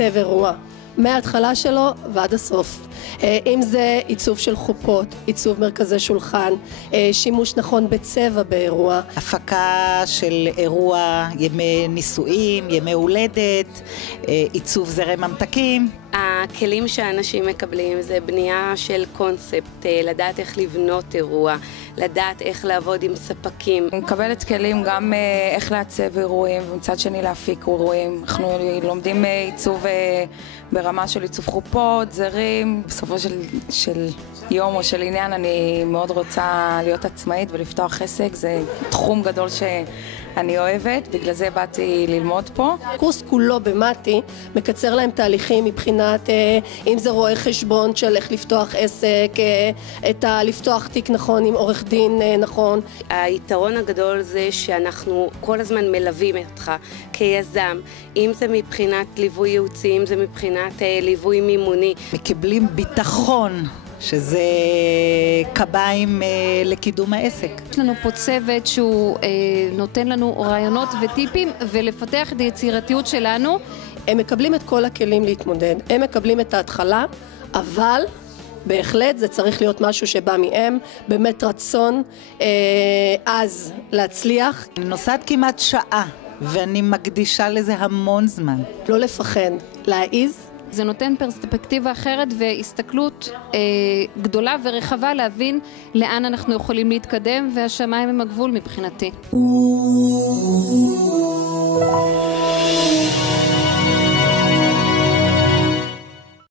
לעצב אירוע, מההתחלה שלו ועד הסוף. אם זה עיצוב של חופות, עיצוב מרכזי שולחן, שימוש נכון בצבע באירוע. הפקה של אירוע, ימי נישואים, ימי הולדת, עיצוב זרי ממתקים. הכלים שאנשים מקבלים זה בנייה של קונספט, לדעת איך לבנות אירוע, לדעת איך לעבוד עם ספקים. אני מקבלת כלים גם איך לעצב אירועים ומצד שני להפיק אירועים. אנחנו לומדים עיצוב ברמה של עיצוב חופות, זרים. בסופו של יום או של עניין אני מאוד רוצה להיות עצמאית ולפתוח עסק. זה תחום גדול שאני אוהבת, בגלל זה באתי ללמוד פה. הקורס כולו במתי מקצר להם תהליכים מבחינת אם זה רואה חשבון של איך לפתוח עסק, לפתוח תיק נכון עם עורך דין נכון. היתרון הגדול זה שאנחנו כל הזמן מלווים אותך כיזם, אם זה מבחינת ליווי ייעוצי, אם זה מבחינת ליווי מימוני. מקבלים ביטחון, שזה קביים לקידום העסק. יש לנו פה צוות שהוא נותן לנו רעיונות וטיפים ולפתח את היצירתיות שלנו. הם מקבלים את כל הכלים להתמודד, הם מקבלים את ההתחלה, אבל בהחלט זה צריך להיות משהו שבא מהם, באמת רצון אז להצליח. אני נוסעת כמעט שעה ואני מקדישה לזה המון זמן. לא לפחד, להעיז. זה נותן פרספקטיבה אחרת והסתכלות גדולה ורחבה להבין לאן אנחנו יכולים להתקדם, והשמיים הם הגבול מבחינתי.